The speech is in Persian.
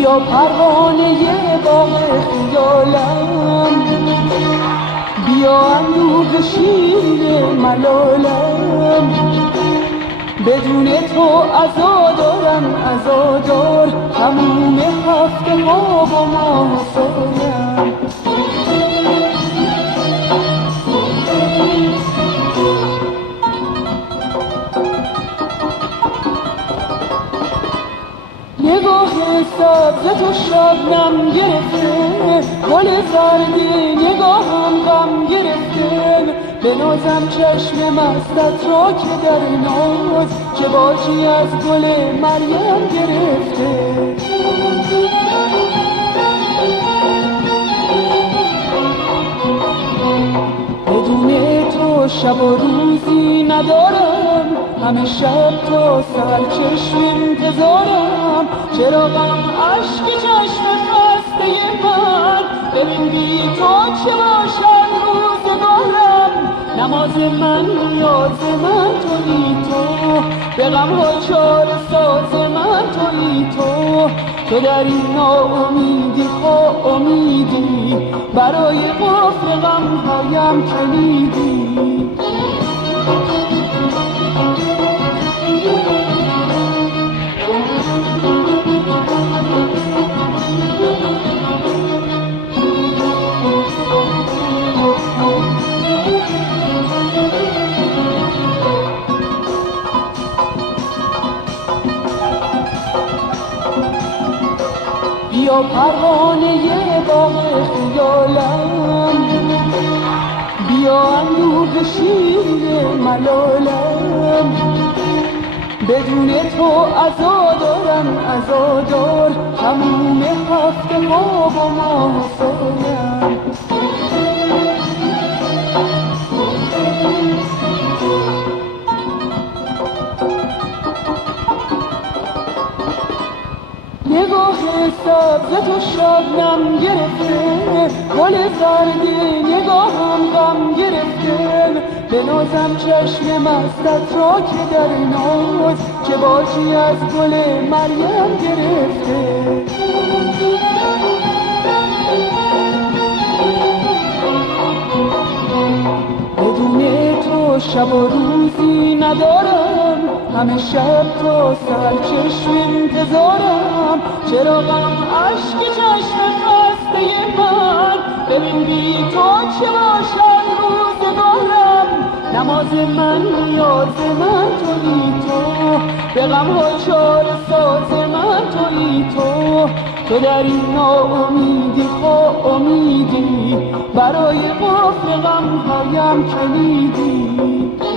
بیا پروانه باغ خیالم، بیا اندوه شیرین ملالم. بدون تو عزادارم عزادار، تموم هفته ها با ماه سالم. نگاه سبز تو شبنم گرفته، گل زردی نگاهم غم گرفته. بنازم چشم مستت را که در ناز، چه باجی از گل مریم گرفته. بدون تو شب و روزی ندارم، همه شب تا سر چشم انتظارم. چرا غم اشک چشم خسته من، ببین بی تو چه باشد روزگارم. نماز من نیاز من تویی تو، به غم ها چاره ساز من تویی تو. تو در این ناامیدی ها امیدی، برای قفل غم هایم کلیدی. بیا پروانه باغ خیالم، بیا اندوه شیرین ملالم. بدون تو عزادارم عزادار، تموم هفته ها با ماه سالم. نگاه سبز تو شبنم گرفته، گل زردی نگاهم غم گرفته. بنازم چشم مستت را که در ناز، چه باجی از گل مریم گرفته. بدون تو شب و روزی ندارم، همه شب تا سر چشم انتظارم. چرا غم اشک چشم خسته من، ببین بی تو چه باشد روزگارم. نماز من نیاز من تویی تو، به غم ها چاره ساز من تویی تو. تو در این ناامیدی ها امیدی، برای قفل غم هایم کلیدی.